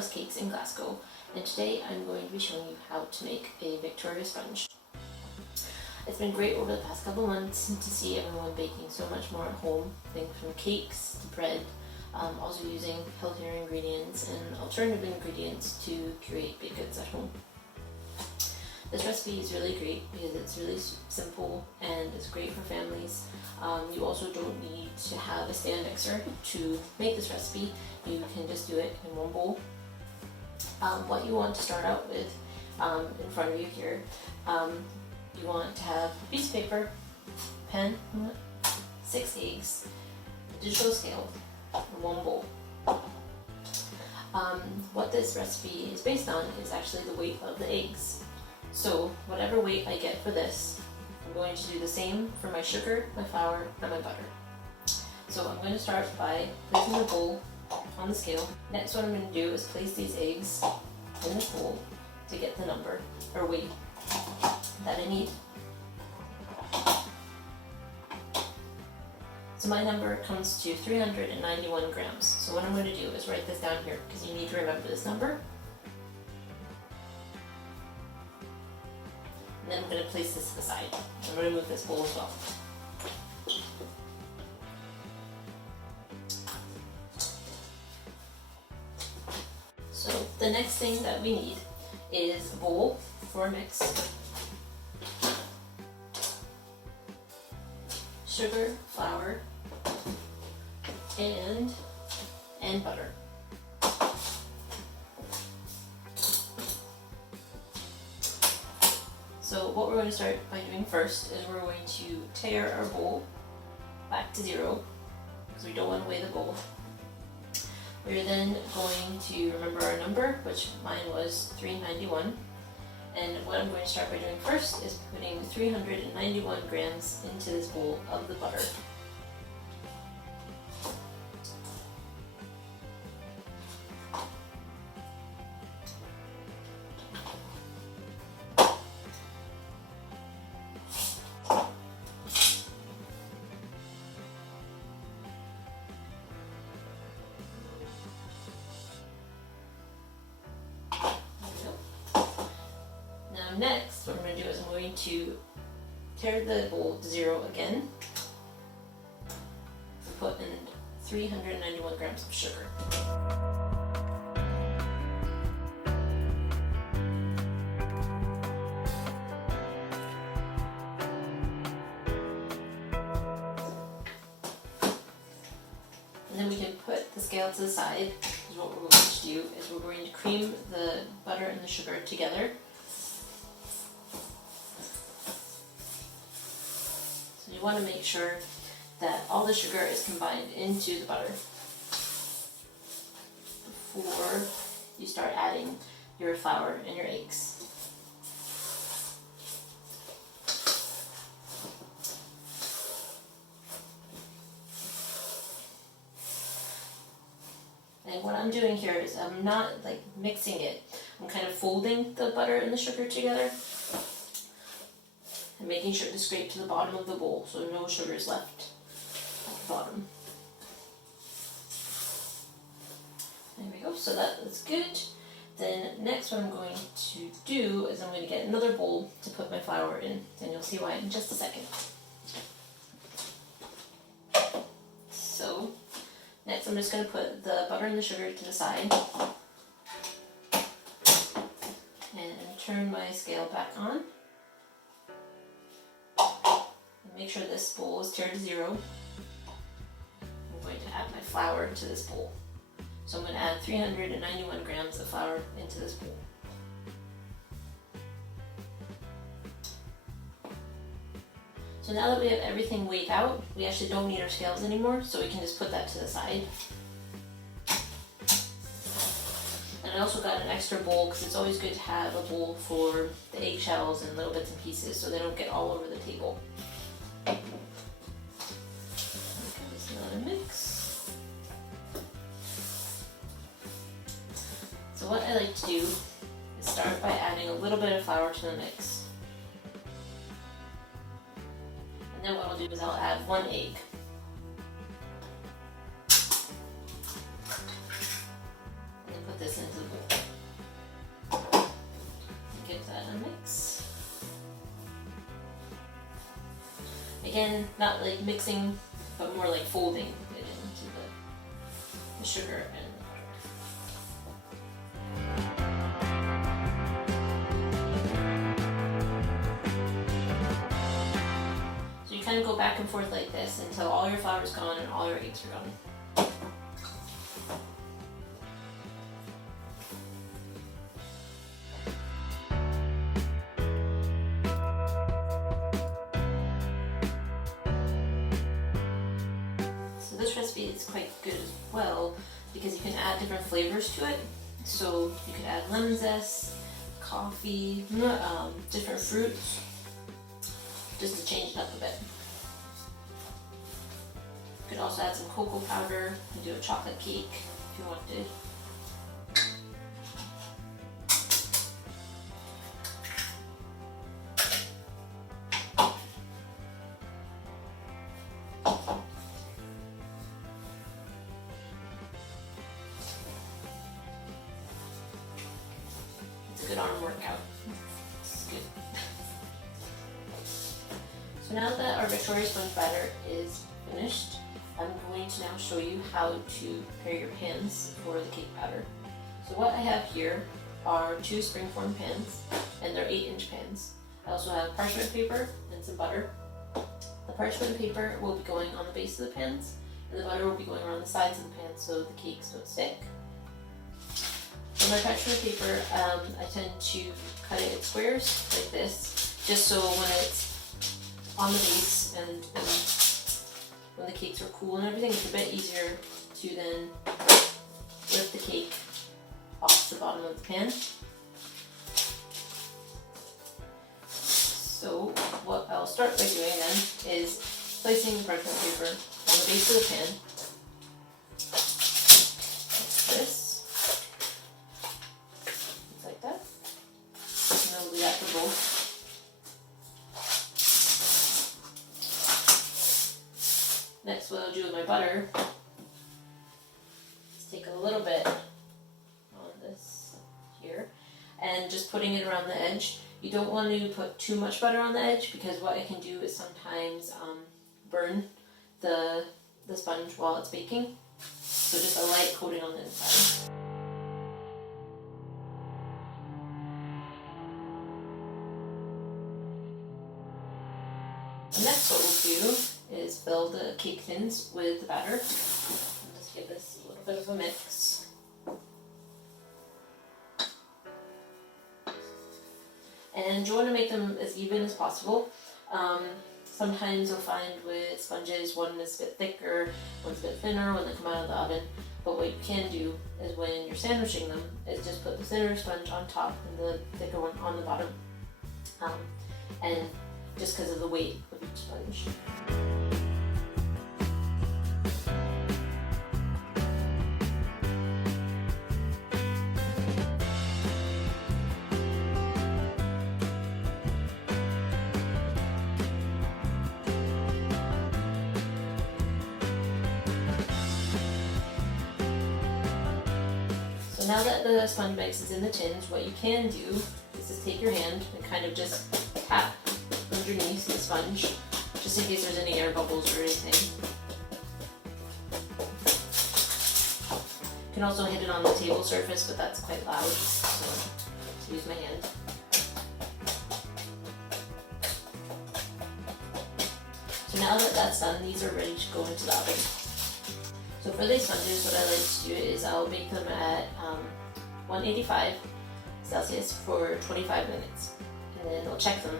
loves cakes in Glasgow, and today I'm going to be showing you how to make a Victoria sponge. It's been great over the past couple months to see everyone baking so much more at home, things from cakes to bread, also using healthier ingredients and alternative ingredients to create baked goods at home. This recipe is really great because it's really simple and it's great for families. You also don't need to have a stand mixer to make this recipe. You can just do it in one bowl. What you want to start out with in front of you here, you want to have a piece of paper, pen, 6 eggs, a digital scale, and one bowl. What this recipe is based on is actually the weight of the eggs. So whatever weight I get for this, I'm going to do the same for my sugar, my flour, and my butter. So I'm going to start by placing the bowl on the scale. Next, what I'm going to do is place these eggs in this bowl to get the number or weight that I need. So my number comes to 391 grams. So what I'm going to do is write this down here because you need to remember this number. And then I'm going to place this to the side. I'm going to move this bowl as well. So the next thing that we need is a bowl for a mix. Sugar, flour, and butter. So what we're going to start by doing first is we're going to tare our bowl back to 0 because we don't want to weigh the bowl. We're then going to remember our number, which mine was 391. And what I'm going to start by doing first is putting 391 grams into this bowl of the butter. Next, what I'm going to do is I'm going to tare the bowl to 0 again and put in 391 grams of sugar. And then we can put the scale to the side, because what we're going to do is we're going to cream the butter and the sugar together. You want to make sure that all the sugar is combined into the butter before you start adding your flour and your eggs. And what I'm doing here is I'm not like mixing it. I'm kind of folding the butter and the sugar together and making sure to scrape to the bottom of the bowl so no sugar is left at the bottom. There we go, so that is good. Then next what I'm going to do is I'm going to get another bowl to put my flour in, and you'll see why in just a second. So next I'm just going to put the butter and the sugar to the side and turn my scale back on. Make sure this bowl is tared to 0. I'm going to add my flour to this bowl. So I'm going to add 391 grams of flour into this bowl. So now that we have everything weighed out, we actually don't need our scales anymore, so we can just put that to the side. And I also got an extra bowl because it's always good to have a bowl for the eggshells and little bits and pieces so they don't get all over the table. Another mix. So what I like to do is start by adding a little bit of flour to the mix. And then what I'll do is I'll add 1 egg. And then put this into the bowl. Again, not like mixing, but more like folding it into the sugar and the butter. So you kind of go back and forth like this until all your flour is gone and all your eggs are gone. This recipe is quite good as well because you can add different flavors to it. So you could add lemon zest, coffee, different fruits, just to change it up a bit. You could also add some cocoa powder and do a chocolate cake if you wanted. Good arm workout. It's good. So now that our Victoria sponge batter is finished, I'm going to now show you how to prepare your pans for the cake batter. So what I have here are 2 springform pans, and they're 8-inch pans. I also have parchment paper and some butter. The parchment paper will be going on the base of the pans, and the butter will be going around the sides of the pans so the cakes don't stick. For my parchment paper, I tend to cut it in squares like this, just so when it's on the base and when the cakes are cool and everything, it's a bit easier to then lift the cake off the bottom of the pan. So what I'll start by doing then is placing the parchment paper on the base of the pan, like this. Next, what I'll do with my butter is take a little bit on this here and just putting it around the edge. You don't want to put too much butter on the edge because what it can do is sometimes burn the sponge while it's baking. So just a light coating on the inside. And next what we'll do is fill the cake tins with the batter. And just give this a little bit of a mix. And you want to make them as even as possible. Sometimes you'll find with sponges one is a bit thicker, one's a bit thinner when they come out of the oven. But what you can do is when you're sandwiching them is just put the thinner sponge on top and the thicker one on the bottom. And just because of the weight of each sponge. So now that the sponge mix is in the tins, what you can do is just take your hand and kind of just tap underneath the sponge, just in case there's any air bubbles or anything. You can also hit it on the table surface, but that's quite loud, so I'll use my hand. So now that that's done, these are ready to go into the oven. So for these sponges, what I like to do is I'll bake them at 185 Celsius for 25 minutes, and then I'll check them.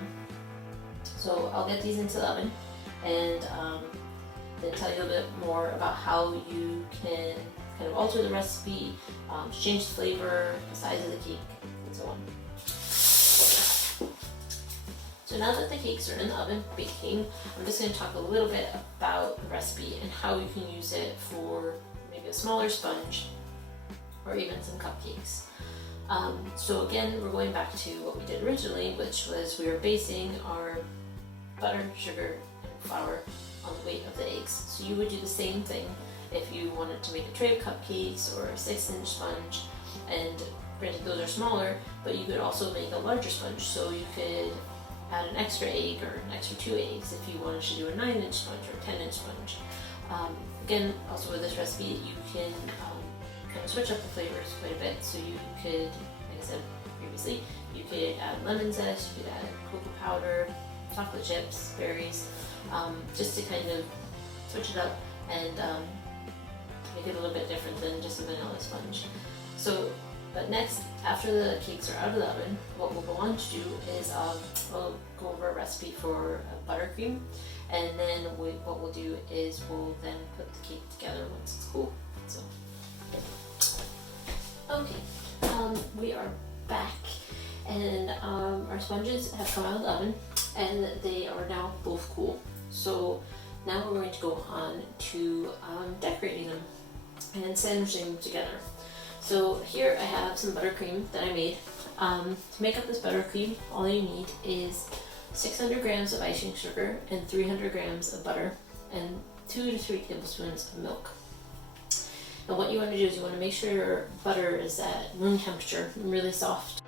So I'll get these into the oven and then tell you a bit more about how you can kind of alter the recipe, change the flavor, the size of the cake, and so on. So now that the cakes are in the oven baking, I'm just going to talk a little bit about the recipe and how you can use it for maybe a smaller sponge or even some cupcakes. So again, we're going back to what we did originally, which was we were basing our butter, sugar, and flour on the weight of the eggs. So you would do the same thing if you wanted to make a tray of cupcakes or a 6-inch sponge, and granted those are smaller, but you could also make a larger sponge. So you could add an extra egg or an extra 2 eggs if you wanted to do a 9-inch sponge or a 10-inch sponge. Again, also with this recipe, you can kind of switch up the flavors quite a bit. So you could, like I said previously, you could add lemon zest, you could add cocoa powder, chocolate chips, berries, just to kind of switch it up and make it a little bit different than just a vanilla sponge. So, but next, after the cakes are out of the oven, what we'll go on to do is we'll go over a recipe for buttercream, and then what we'll do is we'll then put the cake together once it's cool. So, okay, we are back, and our sponges have come out of the oven, and they are now both cool. So now we're going to go on to decorating them and sandwiching them together. So here I have some buttercream that I made. To make up this buttercream, all you need is 600 grams of icing sugar and 300 grams of butter and 2 to 3 tablespoons of milk. And what you want to do is you want to make sure your butter is at room temperature and really soft.